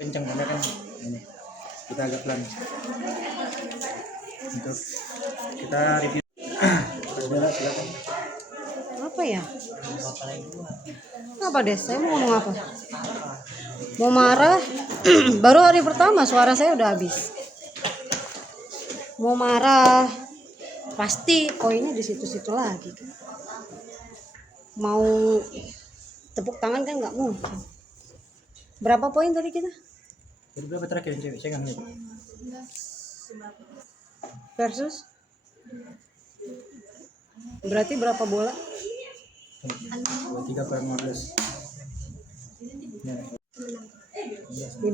kencang karena kan ini kita agak pelan untuk kita review. Saudara silakan. Apa ya? Apa deh? Saya mau ngomong apa? Mau marah? Baru hari pertama suara saya udah habis. Mau marah? Pasti poinnya di situ-situ lagi. Mau tepuk tangan kan nggak mungkin. Berapa poin tadi kita? Jadi berapa terakhir yang cewek? Saya nggak ngeliat. Versus? Berarti berapa bola? 23 per 15. Ya. 15,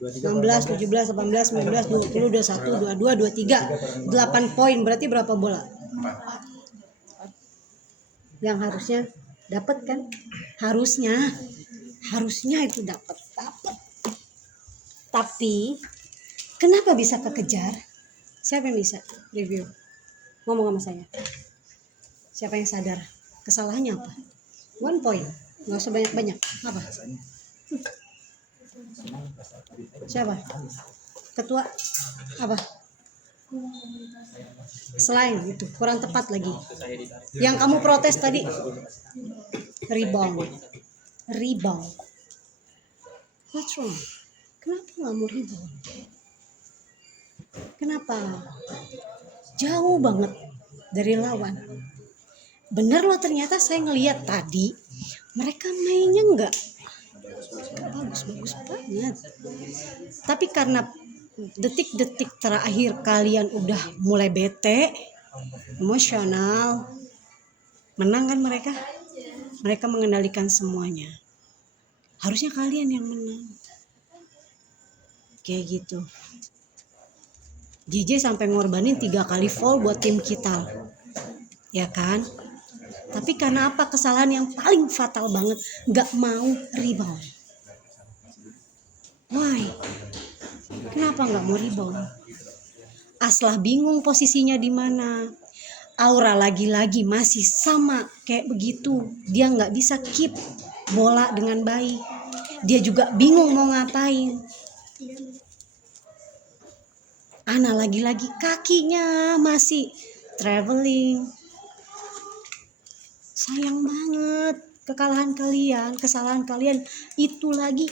16, 17, 18, 19, 20, 21, 22, 23, 8 poin. Berarti berapa bola? Yang harusnya dapat kan? Harusnya itu dapat. Tapi kenapa bisa kekejar? Siapa yang bisa review? Ngomong sama saya. Siapa yang sadar? Kesalahannya apa? 1 point. Nggak usah banyak-banyak. Apa? Siapa? Ketua? Apa? Selain itu, kurang tepat lagi. Yang kamu protes tadi, rebound. What's wrong? Kenapa nggak mau rebound? Kenapa? Jauh banget dari lawan. Bener loh, ternyata saya ngelihat tadi mereka mainnya nggak bagus banget. Tapi karena detik-detik terakhir kalian udah mulai bete, emosional, menang kan mereka? Mereka mengendalikan semuanya. Harusnya kalian yang menang. Kayak gitu. JJ sampai ngorbanin 3 kali foul buat tim kita. Ya kan? Tapi karena apa? Kesalahan yang paling fatal banget, gak mau rebound. Why? Kenapa gak mau rebound? Aslah bingung posisinya di mana. Aura lagi-lagi masih sama kayak begitu. Dia gak bisa keep bola dengan baik. Dia juga bingung mau ngapain. Ana lagi-lagi kakinya masih traveling. Sayang banget kesalahan kalian itu lagi.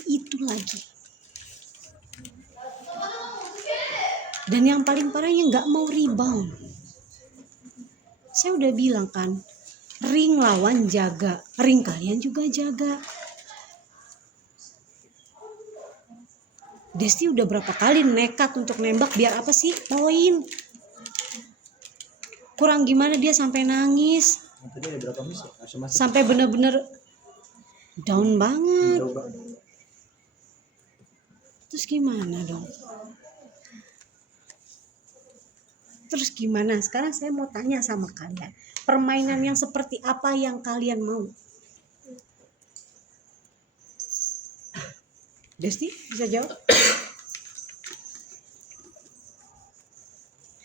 Dan yang paling parahnya nggak mau rebound. Saya udah bilang kan, ring lawan jaga, ring kalian juga jaga. Desti udah berapa kali nekat untuk nembak biar apa sih? Poin. Kurang gimana dia sampai nangis. Tadi ada berapa miss? Sampai bener-bener down banget. Terus gimana dong? Terus gimana? Sekarang saya mau tanya sama kalian. Permainan yang seperti apa yang kalian mau? Desti bisa jawab?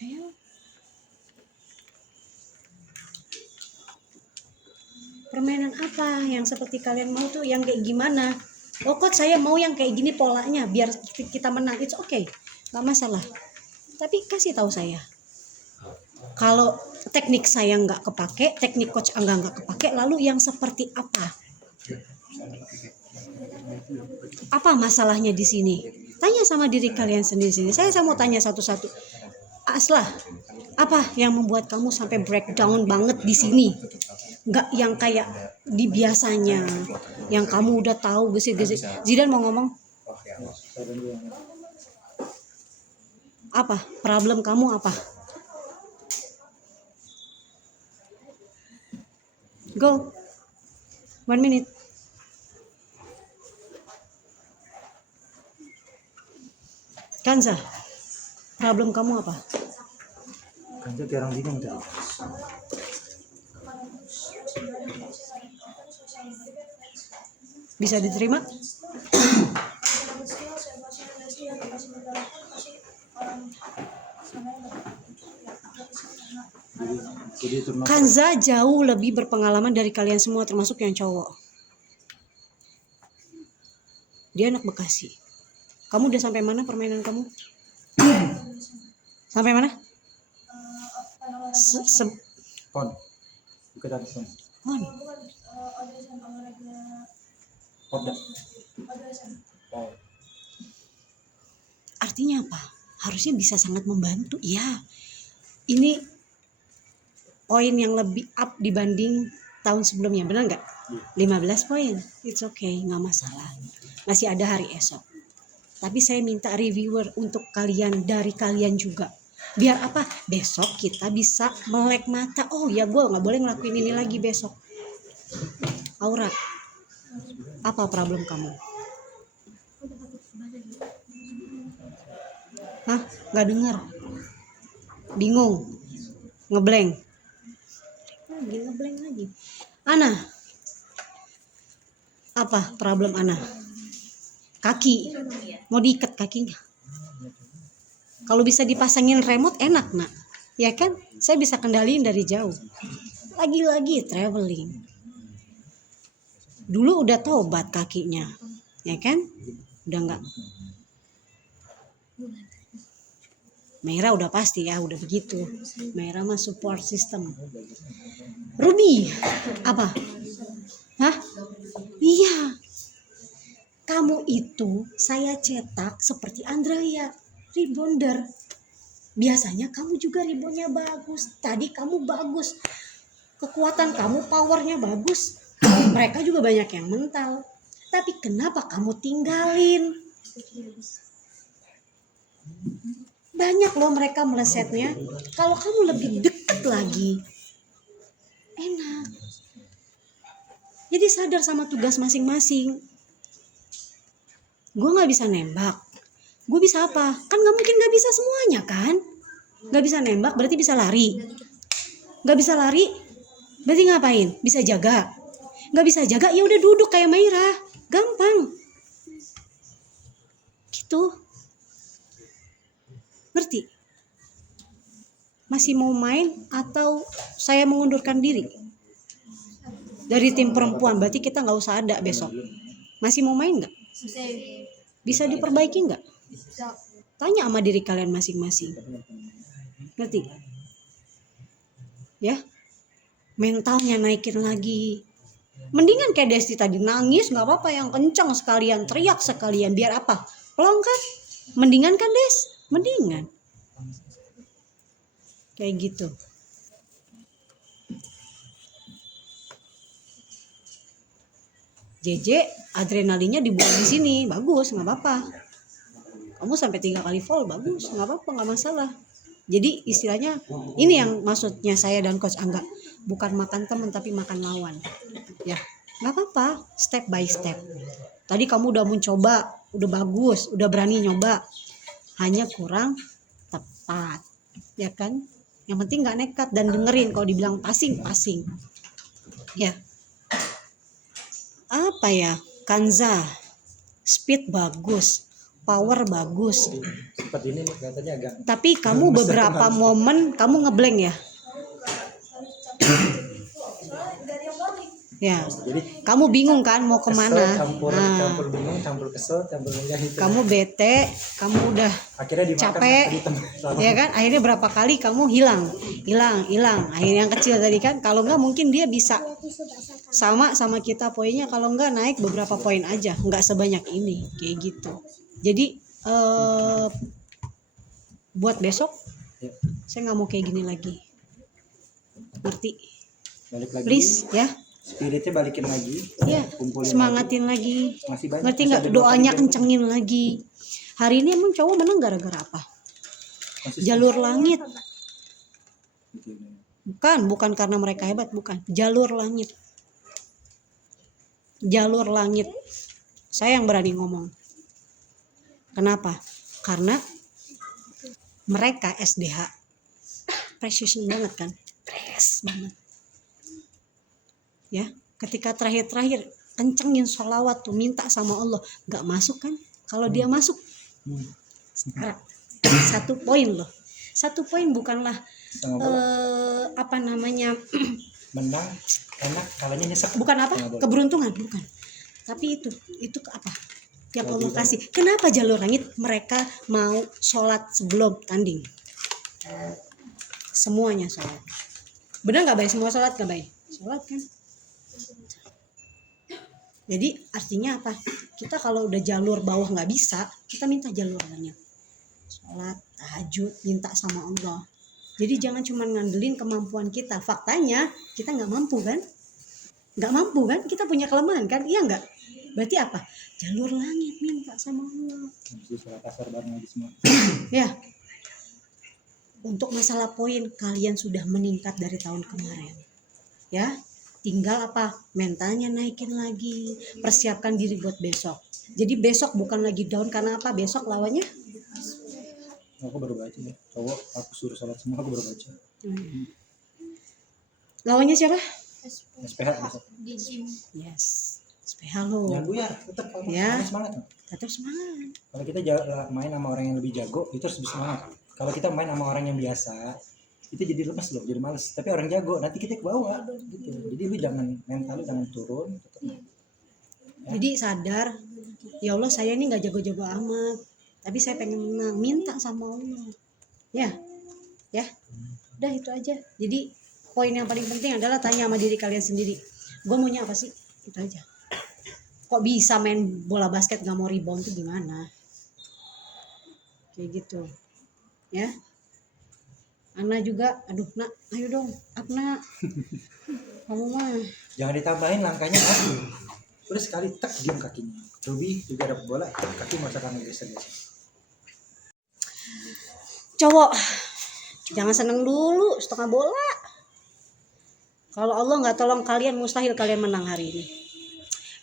Ayo. Permainan apa yang seperti kalian mau tuh, yang kayak gimana? Oh coach, saya mau yang kayak gini polanya biar kita menang. It's okay, gak masalah. Tapi kasih tahu saya, kalau teknik saya nggak kepake, teknik coach Angga nggak kepake, lalu yang seperti apa? Apa masalahnya di sini? Tanya sama diri kalian sendiri. Saya mau tanya satu-satu. Aslah, apa yang membuat kamu sampai breakdown banget di sini? Nggak yang kayak di biasanya, yang kamu udah tahu gesit-gesit. Zidan mau ngomong? Apa? Problem kamu apa? Go. 1 minute. Kanza, problem kamu apa? Kanza kayak orang bingung tadi. Bisa diterima? Kanza jauh lebih berpengalaman dari kalian semua, termasuk yang cowok. Dia anak Bekasi. Kamu udah sampai mana permainan kamu? Sampai mana? Pon. Ikutan pon. Pon. Porda. Oh. Artinya apa? Harusnya bisa sangat membantu. Ya, ini poin yang lebih up dibanding tahun sebelumnya, benar nggak? 15 poin, it's okay, nggak masalah. Masih ada hari esok. Tapi saya minta reviewer untuk kalian, dari kalian juga. Biar apa? Besok kita bisa melek mata. Oh ya, gue nggak boleh ngelakuin ini lagi besok. Aura, apa problem kamu? Hah? Nggak dengar? Bingung? Ngeblank? Ngeblank lagi. Ana, apa problem Ana? Kaki, mau diikat kakinya. Kalau bisa dipasangin remote enak nak, ya kan? Saya bisa kendaliin dari jauh. Lagi-lagi traveling. Dulu udah tobat kakinya, ya kan? Udah enggak. Merah udah pasti ya, udah begitu. Merah mah support system. Ruby, apa? Hah? Iya. Kamu itu saya cetak seperti Andrea, rebounder. Biasanya kamu juga reboundnya bagus. Tadi kamu bagus. Kekuatan kamu, powernya bagus. Mereka juga banyak yang mental. Tapi kenapa kamu tinggalin? Banyak loh mereka melesetnya. Kalau kamu lebih dekat lagi, enak. Jadi sadar sama tugas masing-masing. Gue gak bisa nembak. Gue bisa apa? Kan gak mungkin gak bisa semuanya kan? Gak bisa nembak berarti bisa lari. Gak bisa lari berarti ngapain? Bisa jaga. Gak bisa jaga ya udah duduk kayak Maira. Gampang. Gitu. Ngerti? Masih mau main atau saya mengundurkan diri? Dari tim perempuan berarti kita gak usah ada besok. Masih mau main gak? Bisa diperbaiki nggak? Tanya sama diri kalian masing-masing. Ngerti? Ya, mentalnya naikin lagi. Mendingan kayak Desti tadi nangis, nggak apa-apa, yang kencang sekalian, teriak sekalian, biar apa? Pelong kan? Mendingan kan Des? Mendingan. Kayak gitu. JJ adrenalinnya dibuang di sini, bagus, nggak apa-apa. Kamu sampai 3 kali fall, bagus, nggak apa-apa, nggak masalah. Jadi istilahnya ini yang maksudnya saya dan Coach Angga, bukan makan teman tapi makan lawan. Ya, nggak apa-apa, step by step. Tadi kamu udah mencoba, udah bagus, udah berani nyoba, hanya kurang tepat, ya kan? Yang penting nggak nekat dan dengerin kalau dibilang passing. Ya. Apa ya, Kanza, speed bagus, power bagus. Seperti ini nih kelihatannya agak. Tapi kamu beberapa momen kamu ngeblank ya. Ya, Jadi kamu bingung kan mau kemana? campur bingung, campur kesel, campur enggak gitu. Kamu bete, kamu udah Akhirnya dimakan, capek, di ya kan? Akhirnya berapa kali kamu hilang. Akhirnya yang kecil tadi kan, kalau enggak mungkin dia bisa sama kita poinnya, kalau enggak naik beberapa poin aja, enggak sebanyak ini, kayak gitu. Jadi buat besok, saya nggak mau kayak gini lagi, ngerti? Balik lagi. Please ya. Spiritnya balikin lagi. Ya, kumpulin semangatin lagi. Masih banyak. Ngerti nggak? Doanya kencengin lagi. Hari ini emang cowok menang gara-gara apa? Jalur langit. Bukan karena mereka hebat, bukan. Jalur langit. Saya yang berani ngomong. Kenapa? Karena mereka SDH precision banget kan? Press banget. Ya, ketika terakhir kencengin sholawat tuh, minta sama Allah, nggak masuk kan? Kalau dia masuk, sekarang 1 poin loh. 1 poin bukanlah menang enak, kalahnya nyesek. bukan apa keberuntungan, bukan. Tapi itu apa? yang Allah kasih. Kenapa jalur langit mereka mau sholat sebelum tanding? Semuanya sholat. Benar nggak baik semua sholat nggak baik? Sholat kan. Jadi artinya apa? Kita kalau udah jalur bawah nggak bisa, kita minta jalur langit. Sholat, tahajud, minta sama Allah. Jadi jangan cuma ngandelin kemampuan kita. Faktanya kita nggak mampu kan? Nggak mampu kan? Kita punya kelemahan kan? Iya nggak? Berarti apa? Jalur langit minta sama Allah. Habis sholat asar bareng lagi semua. Ya. Untuk masalah poin kalian sudah meningkat dari tahun kemarin. Ya. Tinggal apa? Mentalnya naikin lagi. Persiapkan diri buat besok. Jadi besok bukan lagi down karena apa? Besok lawannya Aku baru baca nih. Cowok aku suruh sholat semua, aku baru baca. lawannya siapa? SPH besok. Di gym. Yes. SPH lo. Jangan buyar, tetap Ya. semangat. Tetap semangat. Kalau kita main sama orang yang lebih jago, itu harus lebih semangat. Kalau kita main sama orang yang biasa, itu jadi lemes loh, jadi males. Tapi orang jago, nanti kita ke bawah. Gitu. Jadi lu jangan, mental lu jangan turun. Tetap. Jadi sadar, ya Allah saya ini nggak jago-jago amat, tapi saya pengen menang, minta sama Allah. Ya, ya, udah itu aja. Jadi poin yang paling penting adalah tanya sama diri kalian sendiri. Gue maunya apa sih? Itu aja. Kok bisa main bola basket nggak mau rebound tuh gimana? Kayak gitu, ya. Ana juga, aduh nak, ayo dong, Ana, kamu mah. Jangan ditambahin langkahnya satu. Udah sekali tek diam kakinya. Ruby juga dapat bola, kaki masakan geser. Cowok, jangan seneng dulu setengah bola. Kalau Allah nggak tolong kalian, mustahil kalian menang hari ini.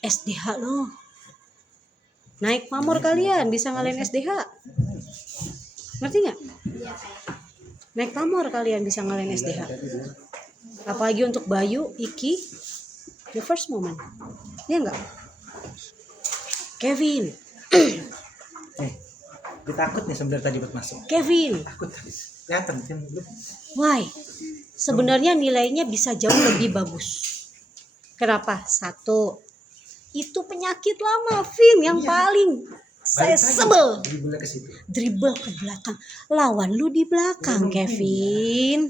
SDH loh. Naik pamor kalian bisa ngalahin SDH. Ngerti nggak? Naik pamor kalian bisa ngalahin SDH. Apalagi untuk Bayu, Iki, the first moment. Iya nggak? Kevin, Dia takut nih sebenarnya tadi buat masuk. Kevin, Takut tadi. Kelihatan kan lu. why? Sebenarnya nilainya bisa jauh lebih bagus. Kenapa? Satu, itu penyakit lama, Vin, yang Iya. paling saya sebel. Dribble ke situ. Dribble ke belakang. Lawan lu di belakang, Kevin.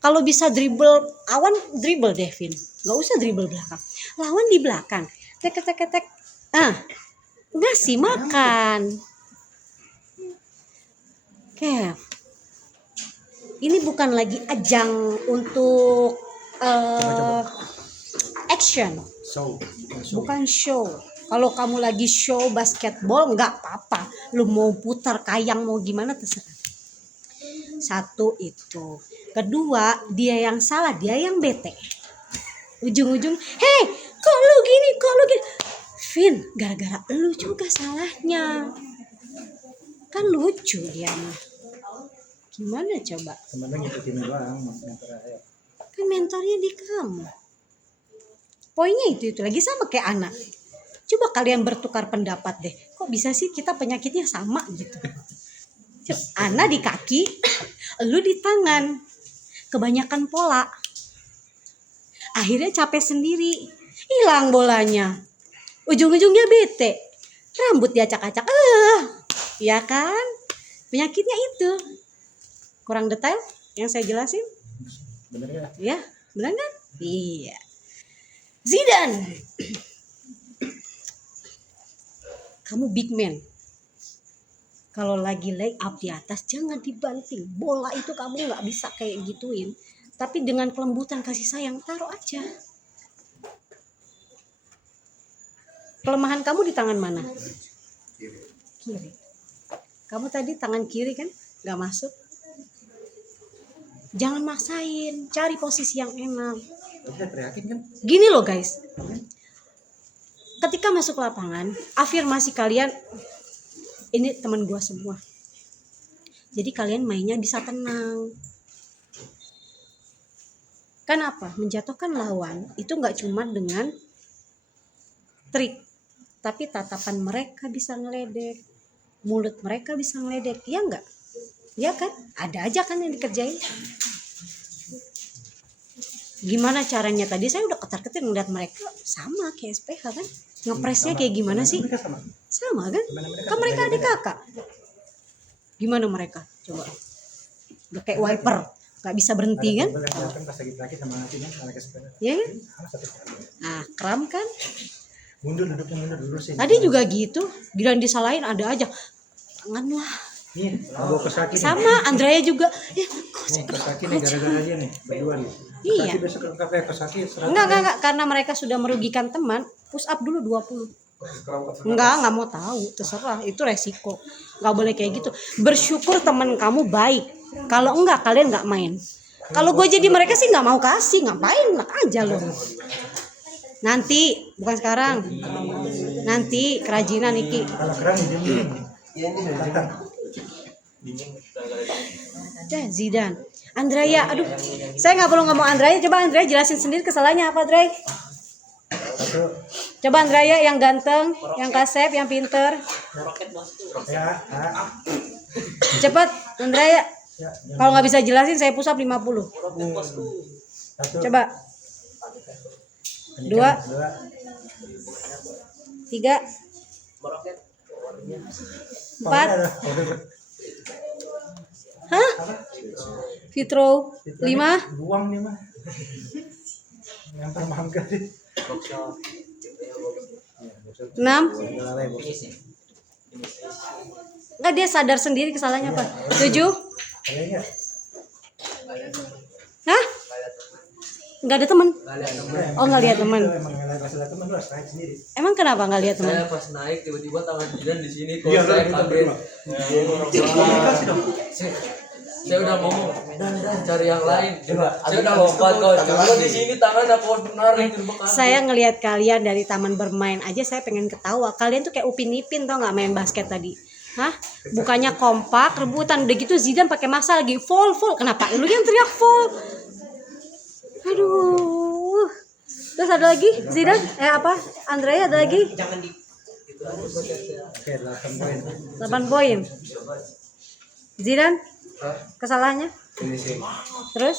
Kalau bisa dribble awan, dribble deh, Vin. Gak usah dribble belakang. Lawan di belakang. Tek. Ngasih makan. Kev, ini bukan lagi ajang untuk action, bukan show. Kalau kamu lagi show basketball nggak apa-apa, lu mau putar kayang mau gimana terserah. Satu itu. Kedua, dia yang salah, dia yang bete. Ujung-ujung, hei, kok lu gini. Vin, gara-gara lu juga salahnya. Kan lucu dia mah. Gimana coba? Temen lu ngikutin doang, mentor aja. Kan mentornya di kamu. Poinnya itu lagi sama kayak anak. Coba kalian bertukar pendapat deh. Kok bisa sih kita penyakitnya sama gitu? Ana di kaki, lu di tangan. Kebanyakan pola. Akhirnya capek sendiri. Hilang bolanya. Ujung-ujungnya bete. Rambut diacak-acak. Ya kan? Penyakitnya itu. Kurang detail yang saya jelasin? Bener gak? Ya, benar kan? Iya. Zidane. Kamu big man. Kalau lagi lay up di atas jangan dibanting. Bola itu kamu nggak bisa kayak gituin. Tapi dengan kelembutan kasih sayang taruh aja. Kelemahan kamu di tangan mana? Kiri. Kamu tadi tangan kiri kan? Nggak masuk. Jangan maksain. Cari posisi yang enak. Udah teriakin kan? Gini loh guys. Ketika masuk lapangan, afirmasi kalian, ini teman gue semua. Jadi kalian mainnya bisa tenang. Kan apa? Menjatuhkan lawan itu nggak cuma dengan trik, tapi tatapan mereka bisa ngeledek, mulut mereka bisa ngeledek, ya nggak? Ya kan? Ada aja kan yang dikerjain. Gimana caranya tadi saya udah ketar-ketir ngeliat mereka sama kayak SPH kan, ngepresnya kayak gimana sih? Mereka sama. Sama kan? Kan mereka adik kakak. Gimana mereka? Coba. Udah kayak wiper, nggak bisa berhenti kan? Kan pas lagi terakhir sama hatinya anak sepeda. Ya kan? Sama satu kali. Nah, kram kan? Mundur duduknya mundur dulu sih. Tadi juga gitu, giliran disalahin ada aja. Jangan lah. Nih, bawa Kosaki nih. Sama Andrea juga. Ya, Nih, Kosaki nih gara-gara dia nih, berdua nih. Iya. Kosaki besok ke kafe Kosaki 100. enggak, karena mereka sudah merugikan teman, push up dulu 20. Enggak mau tahu, terserah, itu resiko. Enggak boleh kayak gitu. Bersyukur teman kamu baik. Kalau enggak kalian enggak main. Kalau gue jadi mereka sih nggak mau kasih, ngapain, enak aja loh. Nanti, bukan sekarang. Nanti kerajinan Iki. Kalau keren diem. Iya ini datang. Zidane. Andrea, aduh, saya nggak perlu ngomong Andrea. Coba Andrea jelasin sendiri kesalahannya apa, Andrea? Satu. Coba Andrea yang ganteng, yang kasep, yang pinter. Ya, Cepat, Andrea. ya. Kalau nggak bisa jelasin, saya push up 50. Satu. Coba. Dua. 3. 4. Hah? Fitro 5. Buang nih mah. Yang termangga sih. 6. Enggak, dia sadar sendiri kesalahannya apa. 7. Kayaknya. Hah? Enggak ada teman. Oh, nggak lihat teman. Emang nggak ada teman lu harus naik sendiri. Emang kenapa nggak lihat teman? Saya pas naik tiba-tiba tangan Jidan di sini kok Iya, saya kita kaget. berdua. Kasih dong. Saya udah ngomong dan cari yang lain. Saya udah lompat kok. Cuma di sini tangan aku narik ke belakang. Saya ngelihat kalian dari taman bermain aja saya pengen ketawa. Kalian tuh kayak Upin Ipin tau nggak main basket tadi? Hah? Bukannya kompak, rebutan, udah gitu Zidane pakai masa lagi full. Kenapa? Lu yang teriak full. Aduh. Terus ada lagi Zidane? Apa? Andrea ada lagi? Oke, 8 poin. 8 poin. Zidane? Kesalahannya? Finishing. Terus?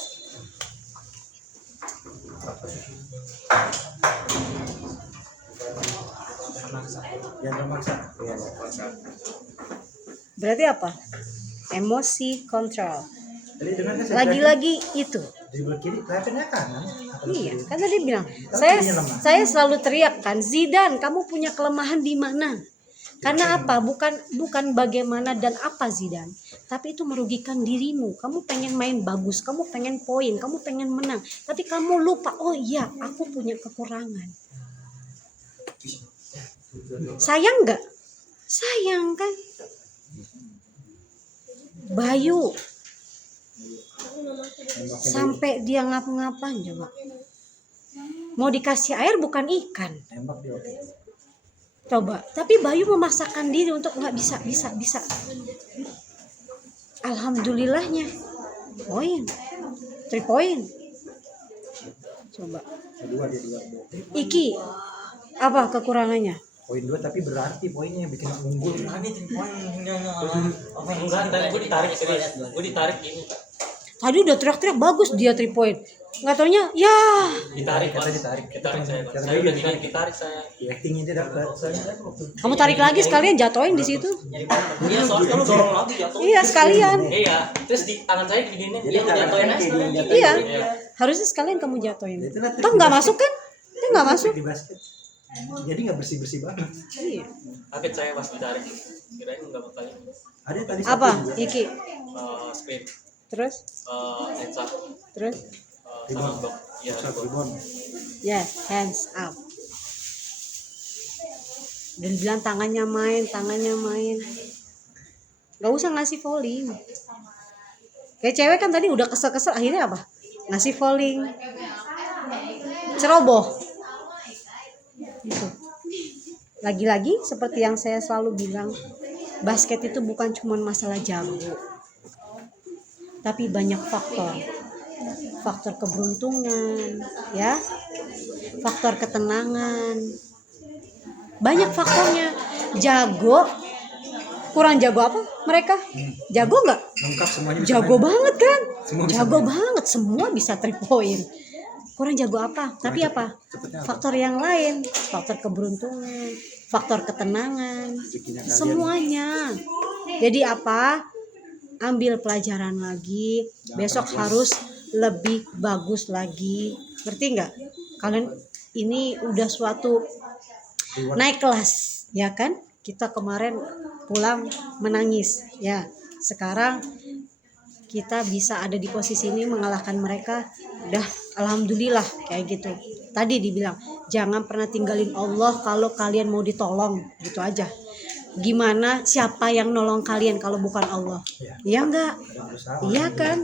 Jangan memaksa. Iya. Berarti apa? Emosi kontrol. Tadi dengar kan saya Lagi-lagi itu. dribble kiri kelihatannya kanan. Iya, kan tadi bilang. Saya selalu teriak kan, Zidane, kamu punya kelemahan di mana? Karena apa? Bukan bagaimana dan apa Zidane, tapi itu merugikan dirimu. Kamu pengen main bagus, kamu pengen poin, kamu pengen menang, tapi kamu lupa, oh iya, aku punya kekurangan. Sayang nggak? Sayang kan? Bayu sampai dia ngap-ngapan coba. Mau dikasih air bukan ikan. Tembak dia oke. Coba, tapi Bayu memaksakan diri untuk nggak bisa. Alhamdulillahnya, poin, 3 poin. Coba, Kedua dia dua. Iki, apa kekurangannya? Poin 2 tapi berarti poinnya yang bikin unggul. Tadi 3 poin apa enggak tadi gue ditarik serius. Gue ditarik ini. Tadi udah teriak-teriak bagus dia 3 poin. Nggak taunya, ya. Ditarik Kata Mas. ditarik. Ditarik saya. Pak. Kata Saya dia udah ditarik. ditarik saya. Actingnya dia dapat. Kamu tarik lagi sekalian jatoin di situ. Iya, soalnya lu dorong lagi jatuh. Iya sekalian. Iya, terus di tangan saya begini dia jatuhin aja. Iya. Harusnya sekalian kamu jatoin. Itulah trik Toh nggak masuk kan? Itu nggak masuk. di basket. Jadi nggak bersih banget. Iya. Kaget saya pas ditarik. Kirain enggak bakal ini. Ada tadi Apa? satu juga. Iki. Screen. Terus? Headset. Terus? Sama blok. Iya, Satu rebound. Yes, hands up. Dan bilang tangannya main. Gak usah ngasih falling. Kayak cewek kan tadi udah kesel-kesel, akhirnya apa? Ngasih falling. Ceroboh. Gitu. Lagi-lagi seperti yang saya selalu bilang, basket itu bukan cuma masalah jago. Tapi banyak faktor. Faktor keberuntungan, ya. Faktor ketenangan. Banyak faktornya. Jago, kurang jago apa mereka? Jago nggak? Lengkap semuanya bisa Jago main. banget kan? Semua bisa Jago main. banget, semua bisa 3 point. kurang jago apa, tapi apa? Cepetnya apa? Faktor yang lain, faktor keberuntungan, faktor ketenangan, Rezekinya kalian. semuanya. Jadi apa? Ambil pelajaran lagi, besok harus lebih bagus lagi. Ngerti nggak? Kalian ini udah suatu naik kelas, ya kan? Kita kemarin pulang menangis, ya. Sekarang kita bisa ada di posisi ini mengalahkan mereka, udah alhamdulillah kayak gitu. Tadi dibilang jangan pernah tinggalin Allah kalau kalian mau ditolong, gitu aja. Gimana siapa yang nolong kalian kalau bukan Allah? Iya enggak? Ada berusaha. Iya kan?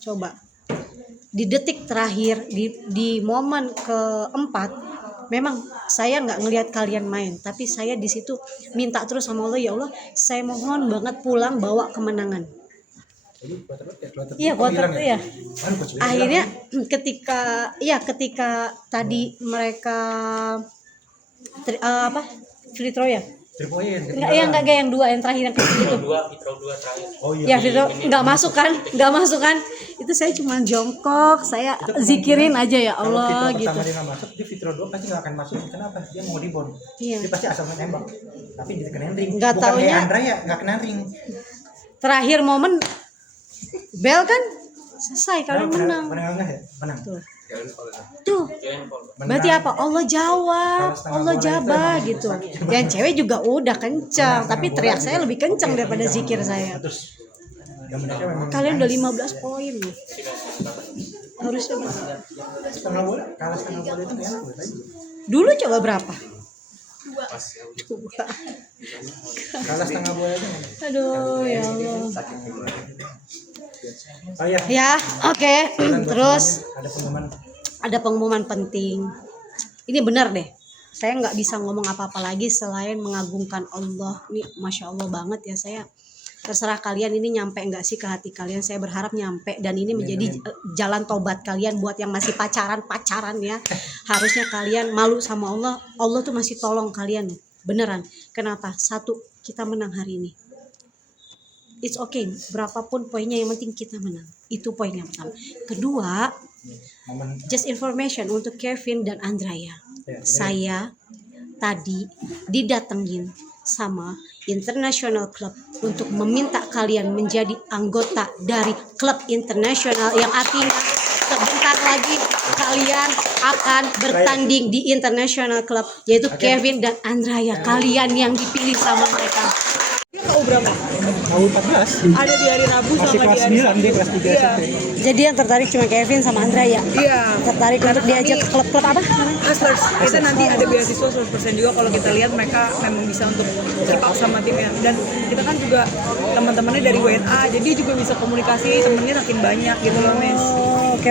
Coba di detik terakhir, di momen keempat, memang saya nggak ngelihat kalian main, tapi saya di situ minta terus sama Allah, ya Allah, saya mohon banget pulang bawa kemenangan. Jadi kuat Iya, kuarter tuh ya. Kan Coach Willy Akhirnya bilang, ketika tadi mereka free throw ya? 3 poin. Enggak yang dua yang terakhir yang kecil itu. Fitrau 2 terakhir. Oh Ya iya. free throw nggak masuk kan? Itu saya cuma jongkok, saya zikirin aja ya Kalau Allah fitur gitu. pertama dia nggak masuk, dia fitur 2 pasti nggak akan masuk. Kenapa? Dia mau rebound. Iya. Dia pasti asal menembak. Tapi dikenain ring. Nggak Bukan taunya- kayak Andra ya, nggak kena ring. Terakhir momen bel kan selesai kalian menang. Menang nggak ya? Menang. Tuh. Berarti apa? Allah jawab, Allah jabah gitu. Dan cewek juga udah kencang, tapi teriak saya lebih kencang daripada zikir saya. Terus yang mereka memang Kalian udah 15 poin loh. Harusnya setengah bola, kalah setengah bola itu nggak enak buat aja. dulu coba berapa? 2. Kalah setengah bola itu. Aduh ya Allah. Oh iya. Ya, oke. Terus Ada pengumuman. ada pengumuman penting. Ini benar deh. Saya nggak bisa ngomong apa-apa lagi selain mengagungkan Allah. Ini masya Allah banget ya saya. Terserah kalian ini nyampe nggak sih ke hati kalian. Saya berharap nyampe dan ini menjadi jalan tobat kalian buat yang masih pacaran ya. Harusnya kalian malu sama Allah. Allah tuh masih tolong kalian beneran. Kenapa? Satu, kita menang hari ini. It's okay, berapapun poinnya yang penting kita menang. Itu poin yang pertama. Kedua, Momen just information untuk Kevin dan Andrea. Ya, Saya tadi didatengin sama International Club untuk meminta kalian menjadi anggota dari klub internasional, yang artinya sebentar lagi kalian akan bertanding di International Club, yaitu Kevin dan Andrea. Kalian yang dipilih sama mereka. Kau berapa? mau 14. Ada di hari Rabu Masih sama kelas di hari 9 dia kelas 3 Iya. SMP. Jadi yang tertarik cuma Kevin sama Andrea. Iya. Tertarik untuk diajak ke klub-klub apa namanya? Hustlers, kita nanti ada beasiswa 100% juga kalau kita lihat mereka memang bisa untuk keep up sama timnya. Dan kita kan juga teman-temannya dari WNA, jadi juga bisa komunikasi, temennya makin banyak gitu loh, Mes. Oh, oke.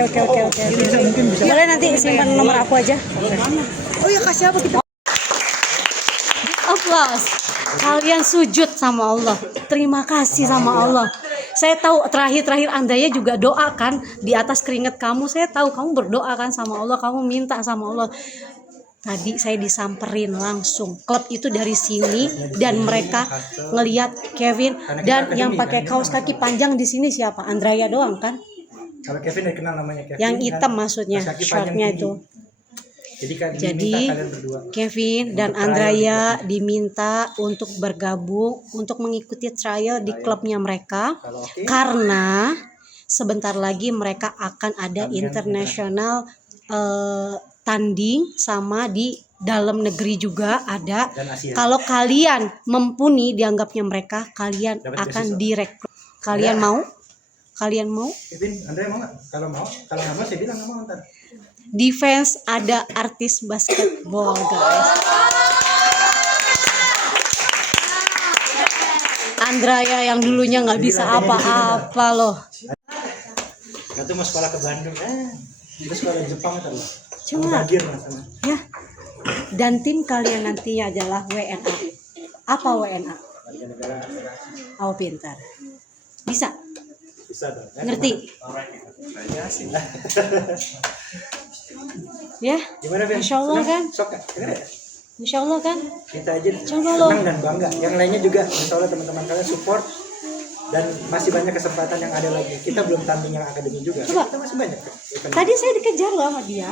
Mungkin bisa. Boleh nanti simpan nomor aku aja. Oh ya, kasih apa kita? Applause. Kalian sujud sama Allah. Terima kasih sama Allah. Saya tahu terakhir Andrea juga doa kan di atas keringat kamu. Saya tahu kamu berdoa kan sama Allah, kamu minta sama Allah. Tadi saya disamperin langsung. Klub itu dari sini dan mereka ngelihat Kevin dan yang pakai kaos kaki panjang di sini siapa? Andrea doang kan? Kalau Kevin udah kenal namanya Kevin. Yang kan, hitam maksudnya, kaos kaki panjang shortnya tinggi. itu. Jadi kan Jadi diminta kalian berdua. Kevin dan Andrea diminta untuk bergabung untuk mengikuti trial di klubnya mereka Kalau oke, karena sebentar lagi mereka akan ada internasional tanding sama di dalam negeri juga ada. dan Asia. Kalau kalian mumpuni dianggapnya mereka, kalian Dapat akan beasiswa. direkrut. Kalian mau? Kalian mau? Kevin, Andre mau nggak? Kalau nggak mau saya bilang nggak mau ntar. Defense ada artis basketball guys. Andrea yang dulunya nggak bisa apa-apa loh. Nggak tuh mau sekolah ke Bandung, itu sekolah di Jepang kan? Cuma Bagir masalah. ya. Dan tim kalian nantinya adalah WNA. Apa WNA? Warga negara asing. Oh pintar. Bisa? Bisa dong. Ngerti? Asing lah. Ya? Gimana Vin? Masya Allah Senang? kan? Sok kan? Dengar ya? Masya Allah kan? Kita aja Coba lo. senang dan bangga. Yang lainnya juga, insya Allah teman-teman kalian support. Dan masih banyak kesempatan yang ada lagi. Kita belum tanding yang akademi juga. Coba. Kita masih banyak. Kan? Tadi saya dikejar loh sama dia.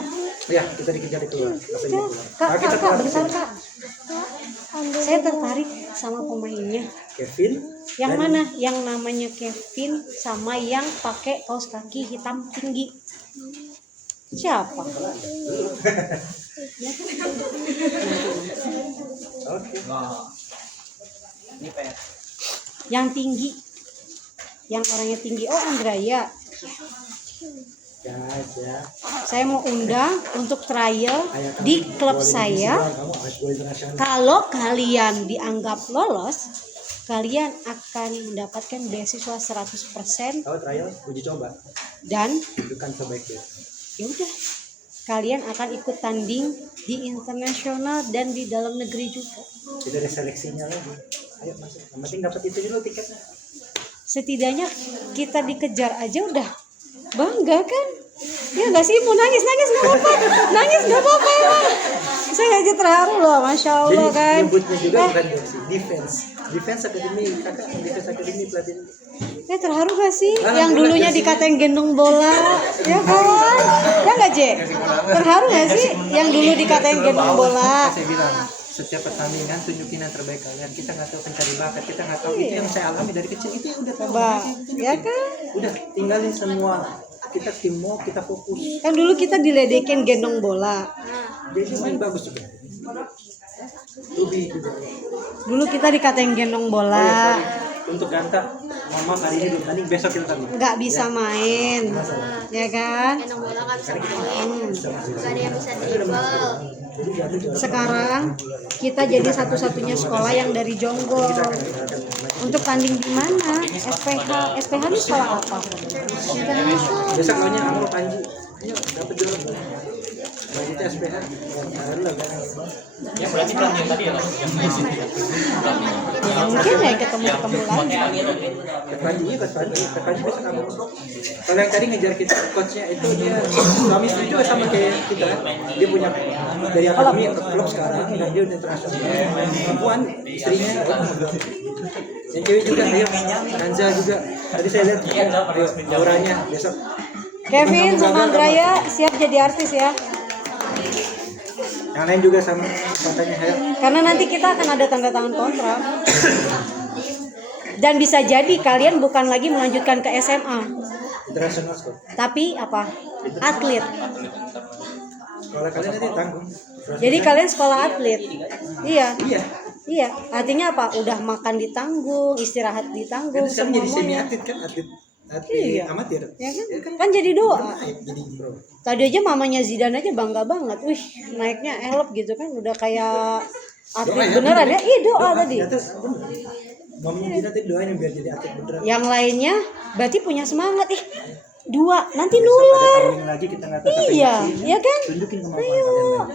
Ya, kita dikejar di keluar. Masa ini keluar. Kak, Nah, kita kak, keluar bentar sini. kak. Saya tertarik sama pemainnya. Kevin. Yang dan- mana? Yang namanya Kevin sama yang pakai kaos kaki hitam tinggi. Siapa? Oke. Yang tinggi. Yang orangnya tinggi. Oh, Andraya. Ya. Saya mau undang untuk trial Ayo, kamu di klub boleh saya. divisi doang, kamu harus boleh internasional. Kalau kalian dianggap lolos, kalian akan mendapatkan beasiswa 100% Tahu trial uji coba. dan Bukan sebaiknya. ya udah, kalian akan ikut tanding di internasional dan di dalam negeri juga. Tidak ada seleksinya lagi. Ayo masuk. Yang penting dapat itu dulu tiketnya. Setidaknya kita dikejar aja udah bangga kan? Ya nggak sih, mau nangis nggak apa-apa, nangis nggak apa-apa emang. Saya aja terharu loh, masya Allah Jadi kan. nyebutnya juga bukan defense. Defense Academy, kakak Defense Academy pelatih. Terharu gak sih Ah, yang bola dulunya jersey. dikatain gendong bola, ya kan? Ya nggak, Je? Terharu gak sih yang dulu dikatain gendong bola? Saya bilang setiap pertandingan tunjukin yang terbaik kalian. Kita nggak tahu pencari bakat, kita nggak tahu itu yang saya alami dari kecil itu ya udah tahu. Coba, ya kan? Udah tinggalin semua. Kita tim mau kita fokus. Kan dulu kita diledekin gendong bola. Jadi main bagus juga. Ruby juga. Dulu kita dikatain gendong Oh, bola, ya, sorry. Untuk Ganta, mama hari ini belum tanding, besok kita tanding. nggak bisa main, ya kan? Gendong bola nggak bisa main, nggak ada yang bisa dribble. Sekarang kita jadi satu-satunya sekolah yang dari Jonggol. Untuk tanding di mana? SPH. SPH ini sekolah apa? Besok maunya kamu Panji. Ayo dapat juara. Selanjutnya SPH. Ada dulu kan. Ya berarti pelatih yang tadi ya Mas? Yang di sini. Ya, mungkin ya ketemu lagi. Ke Panji, ke Panji besok kamu. Kalau yang tadi ngejar kita coachnya itu dia suami istri juga sama kayak kita. Dia punya dari akademi ke klub sekarang dan dia udah internasional. Perempuan istrinya yang cewek juga, ayo Nanza juga. Tadi saya lihat ayo, auranya besok. Kevin sama Andraya siap jadi artis ya. Yang lain juga sama katanya ayo. Karena nanti kita akan ada tanda tangan kontrak. Dan bisa jadi kalian bukan lagi melanjutkan ke SMA, Internasional skor. tapi apa? Atlet. Kalau kalian nanti tanggung. Jadi kalian sekolah atlet. Iya. Iya. Iya, artinya apa? Udah makan ditanggung, istirahat ditanggung, Kan sekarang jadi semi semuanya. atlet kan atlet Iya. amatir. Ya kan? Kan jadi doa. Naik jadi bro. Tadi aja mamanya Zidane aja bangga banget. Wih, naiknya elop gitu kan, udah kayak atlet beneran ya. Iya, doa tadi. Mamanya kita tadi doain biar jadi atlet beneran. Yang lainnya berarti punya semangat. Dua, nanti Ada nular. tanding lagi kita nggak tahu siapa Iya, yang isi. ya kan? Tunjukin kemampuan kalian.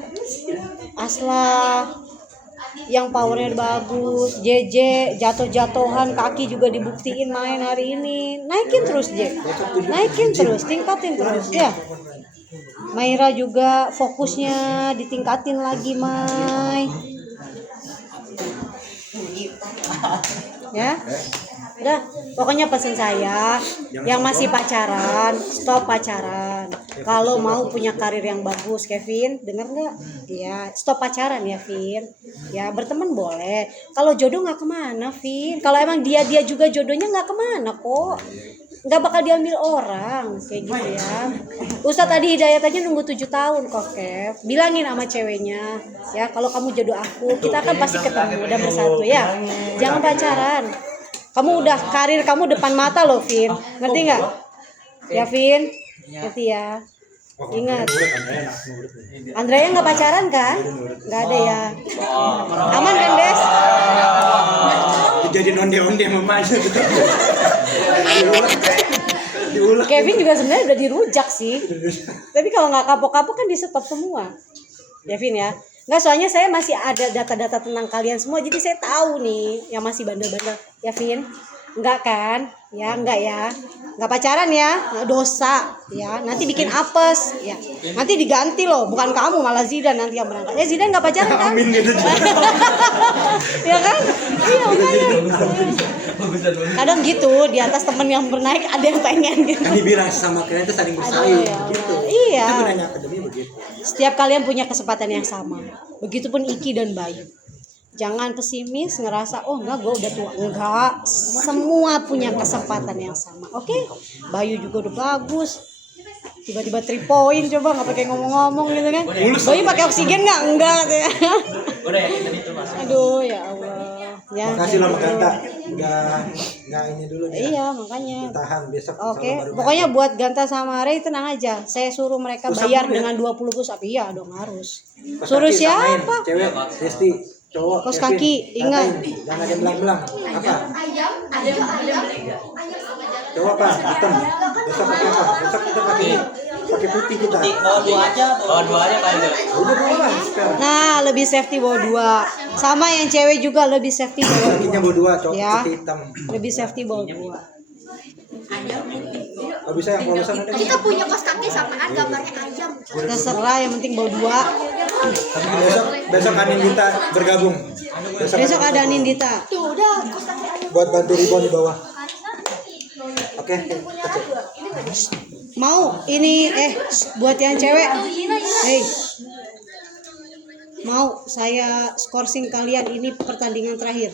Aslah yang powernya bagus, JJ jatuh-jatuhan kaki juga dibuktiin main hari ini. Naikin terus J, naikin terus, tingkatin terus ya. Maira juga fokusnya ditingkatin lagi Mai. Ya, udah. Pokoknya pesan saya yang masih pacaran, stop pacaran. Kalau mau punya karir yang bagus, Kevin, denger nggak? Ya, stop pacaran ya, Vin. Ya, berteman boleh. Kalau jodoh nggak kemana, Vin. Kalau emang dia juga jodohnya nggak kemana kok. Nggak bakal diambil orang kayak gitu ya. Ustadz tadi Hidayat aja nunggu 7 tahun kok, Kev. Bilangin sama ceweknya, ya kalau kamu jodoh aku, kita akan pasti ketemu dan bersatu ya. Jangan pacaran. Kamu udah karir kamu depan mata loh, Vin. Ngerti nggak? Ya, Vin. Ngerti ya. Ingat. Andrea nggak pacaran kan? Nggak ada ya. Aman kan, Des? Jadi onde-onde sama aja gitu. Diulang. Kevin juga sebenarnya udah dirujak sih. Tapi kalau nggak kapok-kapok kan di stop semua. Ya, Vin ya. Nggak, soalnya saya masih ada data-data tentang kalian semua. Jadi saya tahu nih yang masih bandel-bandel. Ya, Vin. Enggak kan? Ya, enggak ya. Enggak pacaran ya, dosa ya. Nanti bikin apes ya. Nanti diganti loh, bukan kamu malah Zidane nanti yang berangkat. Zidane enggak pacaran kan? Amin gitu. Ya kan? Iya makanya. Kadang gitu di atas temen yang bernaik ada yang pengen gitu. Kan dibilang sama kalian itu saling bersaing Aduh, ya gitu. Allah. Iya. Itu gunanya akademi begitu. Setiap kalian punya kesempatan yang sama. Begitupun Iki dan Bayu. Jangan pesimis ngerasa oh enggak gue udah tua. Enggak, semua punya kesempatan yang sama. Oke? Bayu juga udah bagus. Tiba-tiba 3 point coba nggak pakai ngomong-ngomong gitu kan. Bayu pakai oksigen enggak katanya. Udah ya kita itu mas. Aduh ya Allah. Ya. Makasih loh Ganta. Enggak ini dulu dia. Iya, makanya. Tahan besok Oke, insya Allah baru pokoknya buat Ganta sama Ray tenang aja. Saya suruh mereka Pusat bayar dulu ya? dengan 20 pusat. Iya dong harus. main. Kos Suruh kaki samain. siapa? Cewek, Desti, cowok. Kos Kevin. kaki, ingat. Katain. Jangan ada belang-belang. Apa? Ayam. Cowok apa? Hitam. Besok pakai apa? Besok kita pakai putih kita. Bawa dua aja kali ya. Udah dua sekarang. Nah, lebih safety bawa 2. Sama yang cewek juga lebih safety bawa Kakinya 2. bawa 2, cowok Ya. putih hitam. Lebih safety bawa 2. Kalau bisa yang polosan ada. Kita punya kos kaki samaan gambarnya ayam. Terserah yang penting bawa 2. Tapi besok Anin kita bergabung. Besok ada Nindita. Tuh udah kos kaki ayam. Buat bantu ribon di bawah. Oke, cek. Mau ini buat yang cewek. Hey. Mau saya skorsing kalian ini pertandingan terakhir.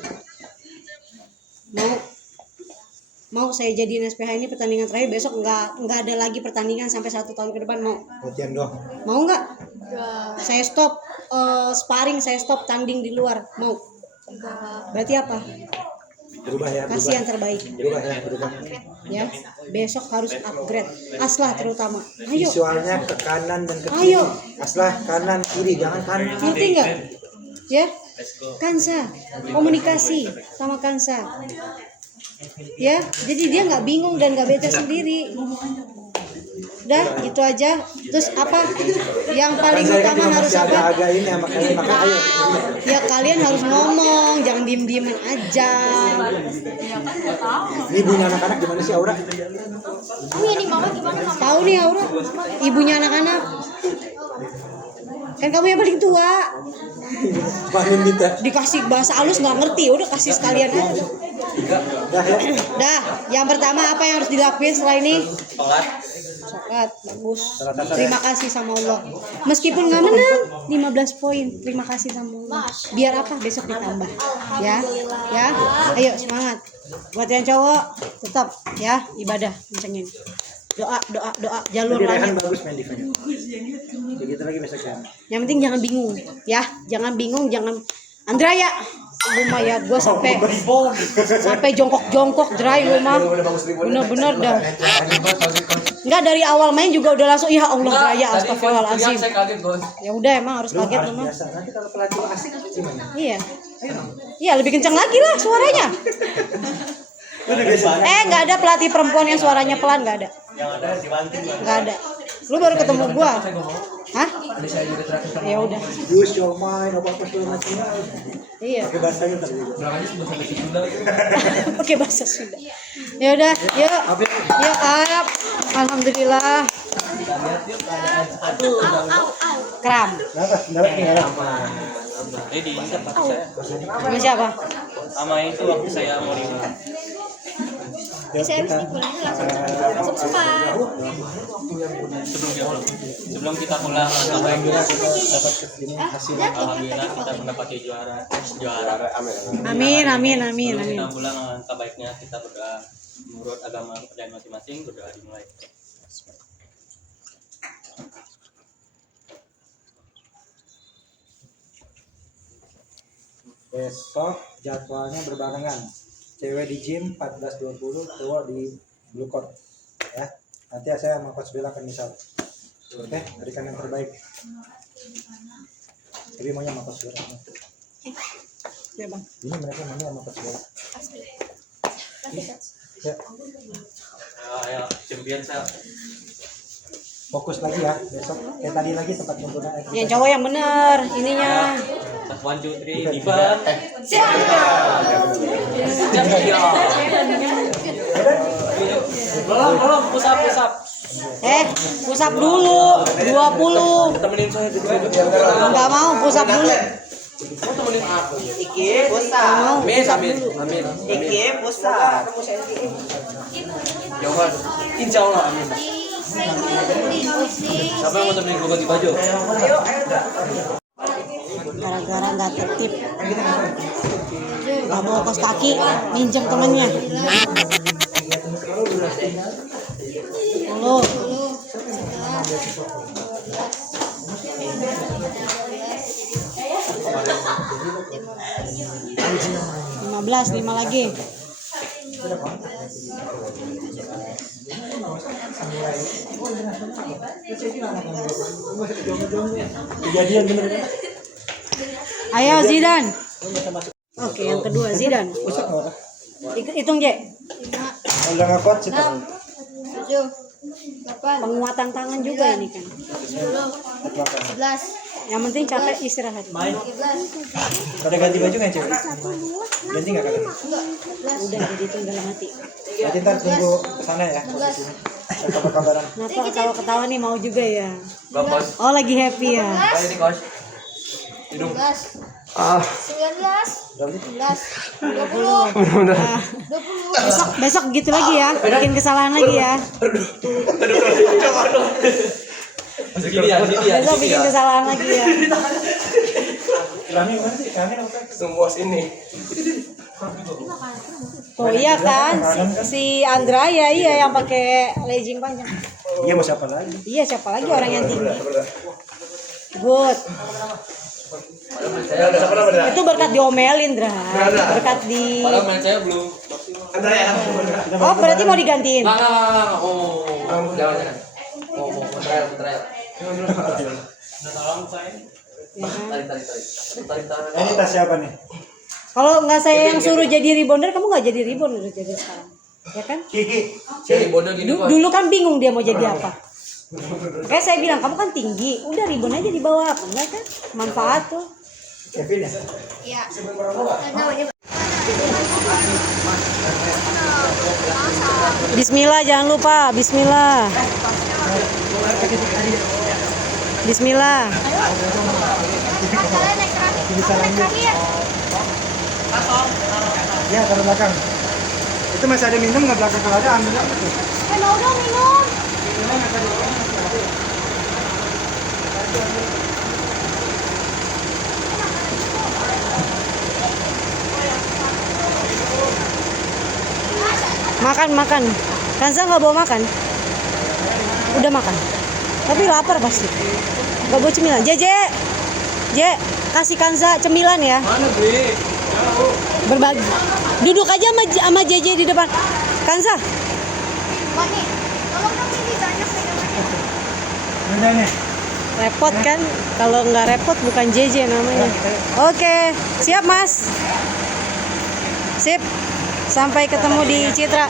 Mau saya jadiin SPH ini pertandingan terakhir, besok nggak ada lagi pertandingan sampai 1 tahun ke depan. Latihan doang. Mau nggak? Saya stop sparring, saya stop tanding di luar. Mau? Berarti apa? Berubah ya, Kasih yang terbaik berubah. ya. Besok harus upgrade Aslah terutama. Ayo, Visualnya ke kanan dan ke Ayo. kiri. Aslah kanan kiri, jangan kanan. ngerti nggak? Ya, Kansa komunikasi sama Kansa. Ya, jadi dia nggak bingung dan nggak bete sendiri. Udah, itu aja. Terus apa? Yang paling Saya kan utama juga harus masih apa? agak ini ya, makanya ayo. Ya kalian harus ngomong, jangan diem-dieman aja. Ini ibunya anak-anak gimana sih Aura? Oh ini mama gimana mama? Tahu nih Aura, ibunya anak-anak. Kan kamu yang paling tua. Panin kita. Dikasih bahasa halus nggak ngerti, udah kasih sekalian aja. Dah ya. Dah, yang pertama apa yang harus dilakuin setelah ini? Sholat. Sholat, bagus. Terima kasih sama Allah. Meskipun nggak menang, 15 poin. Terima kasih sama Allah. Biar apa? Besok ditambah. Ya, ya. Ayo semangat. Buat yang cowok, tetap ya ibadah kencengin. Doa, jalur Tapi Rehan langit. bagus main defense. Begitu lagi besok ya. Yang penting jangan bingung, ya. Jangan bingung, jangan Andraya. Rumah ya, gue sampai jongkok dry rumah. Bener-bener dah. Enggak dari awal main juga udah langsung ya Allah Raya astagfirullahalazim. Saya kaget bos. Ya udah emang harus Lu kaget harus memang. biasa. Nanti kalau pelatih asik gimana? Iya. Iya lebih kencang lagi lah suaranya. Lu udah biasa. Enggak ada pelatih perempuan yang suaranya pelan, enggak ada. Yang ada dibanting. Enggak ada. Lu baru ketemu gua. Hah? Saya juga terakhir. Ya udah. Use your mind apa segala macam. Iya. Pakai bahasanya tadi. Bilang aja sudah sampai situ dah. Pakai bahasa Sunda. Ya udah, yuk. Yuk, Arab. Alhamdulillah. Kram. Kenapa? Kenapa? Jadi diingat tapi saya Sama siapa? sama itu waktu saya mau ribut. Saya habis dipulangnya langsung cepat. Sebelum kita pulang langkah baiknya Dapat kesini hasil. alhamdulillah kita mendapati juara. Amin. Sebelum kita pulang langkah baiknya kita berdoa menurut agama dan masing-masing, berdoa dimulai. Besok jadwalnya berbarengan. Cewek di gym 14.20, cowok di blue court. Ya. Nanti saya sama Coach Bella akan misal. Oke, berikan yang terbaik. Tapi maunya sama Coach Bella. Ya, Bang. Ini mereka maunya sama Coach Bella. Ya, Ya, champion saya. fokus lagi ya. Besok kayak tadi lagi sempat sempurna. Yang cowok yang bener ininya. 1, 2, 3 diva. Siap. Champion. Belum, pusap. Pusap dulu 20. Temenin saya di sini. Enggak mau pusap dulu. Mau temenin aku. Iki pusat. Amin. Iki pusat. Johan. Insya Allah amin. Siapa yang mau temenin gue ganti baju? Gara-gara nggak tertib, nggak bawa kos kaki, minjem temennya. Lu 15, 5 lagi. Kejadian bener. Ayo Zidan. Oke, yang kedua Zidan. Pusat nggak apa? Hitung Je. Udah nggak kuat sih. 7, 8, Penguatan tangan juga ini kan. 10, 11, Yang penting capek istirahat. 13, Pada ganti baju nggak cewek? Ganti nggak kalian? Udah jadi tinggal mati. Nanti ntar tunggu kesana ya. Kabar-kabaran. Kenapa ketawa-ketawa nih mau juga ya? Gak kos. Oh lagi happy ya. Kayak ini kos. Hidung. 12, 19, 20, Ah, besok gitu lagi ya. Bikin kesalahan lagi ya. Sini ya. Besok bikin kesalahan lagi ya. Rami mana sih? Rami apa? Semua sini. Oh iya kan, si Andra ya iya yang pakai legging panjang. Iya mau siapa lagi? Iya siapa lagi orang yang tinggi. Good. Itu berkat diomelin Dra. Berkat di. Padahal main saya belum. Oh berarti mau digantiin. Nggak. Oh, jangan. Mau trial. Tarik. Ini tas siapa nih? Kalau nggak saya yang suruh jadi rebounder, kamu nggak jadi rebounder jadi sekarang, ya kan? Kiki. Jadi bodoh gini kos. Dulu kan bingung dia mau jadi apa. Kayak saya bilang kamu kan tinggi, udah rebound aja di bawah, apa enggak kan? Manfaat tuh. Kevin ya? ya. Namanya Bismillah jangan lupa, Bismillah. Bismillah. kalian naik terakhir. Ya taruh belakang. Itu masih ada minum nggak belakang kalau ada ambil aja tuh. Mau dong minum. Makan. Kanza nggak bawa makan? Udah makan. Tapi lapar pasti. Nggak bawa cemilan. Je, kasih Kanza cemilan ya. Mana beli? Berbagi. Duduk aja sama JJ di depan. Kanza. Mani, tolong dong ini banyak pegangannya. Udah nih. Repot kan? Kalau nggak repot bukan JJ namanya. Oke, siap Mas. Sip. Sampai ketemu di Citra.